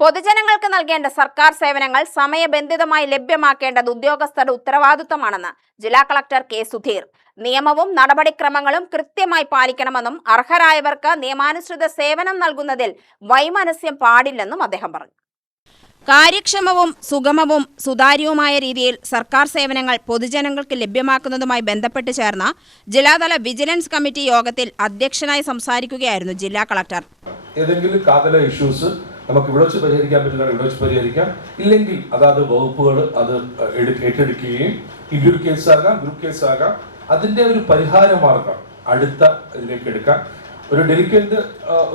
പൊതുജനങ്ങൾക്ക് നൽകേണ്ട സർക്കാർ സേവനങ്ങൾ സമയബന്ധിതമായി ലഭ്യമാക്കേണ്ടത് ഉദ്യോഗസ്ഥരുടെ ഉത്തരവാദിത്തമാണെന്ന് ജില്ലാ കളക്ടർ കെ സുധീർ. നിയമവും നടപടിക്രമങ്ങളും കൃത്യമായി പാലിക്കണമെന്നും അർഹരായവർക്ക് നിയമാനുസൃത സേവനം നൽകുന്നതിൽ വൈമനസ്യം പാടില്ലെന്നും അദ്ദേഹം പറഞ്ഞു. കാര്യക്ഷമവും സുഗമവും സുതാര്യവുമായ രീതിയിൽ സർക്കാർ സേവനങ്ങൾ പൊതുജനങ്ങൾക്ക് ലഭ്യമാക്കുന്നതുമായി ബന്ധപ്പെട്ട് ചേർന്ന ജില്ലാതല വിജിലൻസ് കമ്മിറ്റി യോഗത്തിൽ അധ്യക്ഷനായി സംസാരിക്കുകയായിരുന്നു ജില്ലാ കളക്ടർ. ഏതെങ്കിലും കാതല ഇഷ്യൂസ് നമുക്ക് ഇവിടെ വെച്ച് പരിഹരിക്കാൻ പറ്റുന്ന ഇവിടെ വെച്ച് പരിഹരിക്കാം, ഇല്ലെങ്കിൽ അതാത് വകുപ്പുകൾ അത് ഏറ്റെടുക്കുകയും ഇൻഡിവിജ്വൽ കേസാകാം, ഗ്രൂപ്പ് കേസാകാം, അതിന്റെ ഒരു പരിഹാര മാർഗം അടുത്ത ഇതിലേക്ക് എടുക്കാൻ. ഒരു ഡെലിക്കേറ്റ്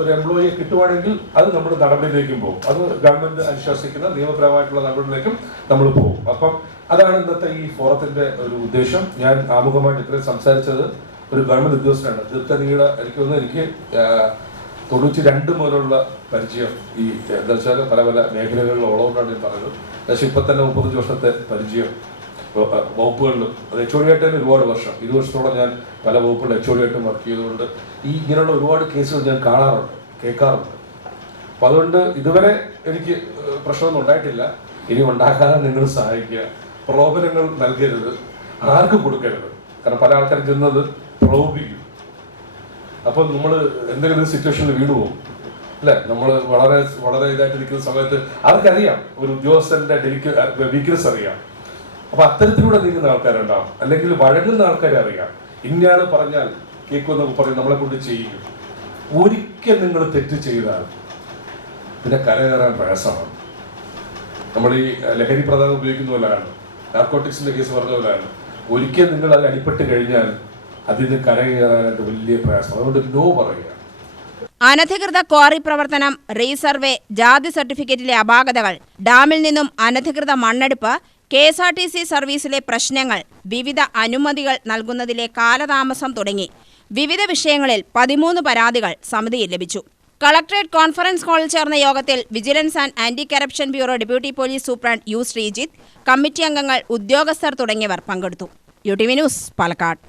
ഒരു എംപ്ലോയിയെ കിട്ടുവാണെങ്കിൽ അത് നമ്മൾ നടപടിയിലേക്കും പോകും. അത് ഗവൺമെന്റ് അനുശാസിക്കുന്ന നിയമപരമായിട്ടുള്ള നടപടിയിലേക്കും നമ്മൾ പോകും. അപ്പം അതാണ് ഇന്നത്തെ ഈ ഫോറത്തിന്റെ ഒരു ഉദ്ദേശം. ഞാൻ ആമുഖമായിട്ട് ഇത്രയും സംസാരിച്ചത് ഒരു ഗവൺമെന്റ് ഉദ്യോഗസ്ഥനാണ്. ദീർഘനീള എനിക്ക് 92 മുതലുള്ള പരിചയം ഈ എന്താ വെച്ചാൽ പല പല മേഖലകളിൽ ഉള്ളതുകൊണ്ടാണ് ഞാൻ പറയുന്നത്. പക്ഷേ ഇപ്പം തന്നെ 35 വർഷത്തെ പരിചയം വകുപ്പുകളിലും. അത് HOD ആയിട്ട് തന്നെ ഒരുപാട് വർഷം, 20 വർഷത്തോളം ഞാൻ പല വകുപ്പുകളിൽ HOD ആയിട്ടും വർക്ക് ചെയ്തുകൊണ്ട് ഇങ്ങനെയുള്ള ഒരുപാട് കേസുകൾ ഞാൻ കാണാറുണ്ട്, കേൾക്കാറുണ്ട്. അപ്പം അതുകൊണ്ട് ഇതുവരെ എനിക്ക് പ്രശ്നമൊന്നും ഉണ്ടായിട്ടില്ല. ഇനി ഉണ്ടാകാതെ നിങ്ങൾ സഹായിക്കുക. പ്രലോഭനങ്ങൾ നൽകരുത്, ആർക്കും കൊടുക്കരുത്. കാരണം പല ആൾക്കാരും ചെന്നത് പ്രലോഭിക്കും. അപ്പം നമ്മൾ എന്തെങ്കിലും സിറ്റുവേഷനിൽ വീണു പോകും അല്ലേ? നമ്മൾ വളരെ വളരെ ഇതായിട്ടിരിക്കുന്ന സമയത്ത് അവർക്കറിയാം ഒരു ഉദ്യോഗസ്ഥന്റെ വീക്ക്നെസ് അറിയാം. അപ്പൊ അത്തരത്തിലൂടെ നീങ്ങുന്ന ആൾക്കാരുണ്ടാവും, അല്ലെങ്കിൽ വഴങ്ങുന്ന ആൾക്കാരെ അറിയാം. ഇന്നയാള് പറഞ്ഞാൽ കേൾക്കുമെന്നൊക്കെ പറയും, നമ്മളെ കൊണ്ട് ചെയ്യിക്കും. ഒരിക്കൽ നിങ്ങൾ തെറ്റ് ചെയ്താൽ പിന്നെ കരകയറാൻ പ്രയാസമാണ്. നമ്മൾ ഈ ലഹരി പ്രധാനം ഉപയോഗിക്കുന്ന പോലെയാണ്, നാർക്കോട്ടിക്സിന്റെ കേസ് പറഞ്ഞ പോലെയാണ്. ഒരിക്കൽ നിങ്ങൾ അതിൽ അടിപ്പെട്ട് കഴിഞ്ഞാൽ അതിന് കരകയറാനായിട്ട് വലിയ പ്രയാസം. അതുകൊണ്ട് നോ പറയുക. അനധികൃത ക്വാറി പ്രവർത്തനം, റീസർവേ, ജാതി സർട്ടിഫിക്കറ്റിലെ അപാകതകൾ, ഡാമിൽ നിന്നും അനധികൃത മണ്ണെടുപ്പ്, KSRTC സർവീസിലെ പ്രശ്നങ്ങൾ, വിവിധ അനുമതികൾ നൽകുന്നതിലെ കാലതാമസം തുടങ്ങി വിവിധ വിഷയങ്ങളിൽ 13 പരാതികൾ സമിതിയിൽ ലഭിച്ചു. കളക്ടറേറ്റ് കോൺഫറൻസ് ഹാളിൽ ചേർന്ന യോഗത്തിൽ vigilance and anti corruption bureau deputy police superintendent U Sreejith, committee അംഗങ്ങൾ, ഉദ്യോഗസ്ഥർ തുടങ്ങിയവർ പങ്കെടുത്തു. UTV news, Palakkad.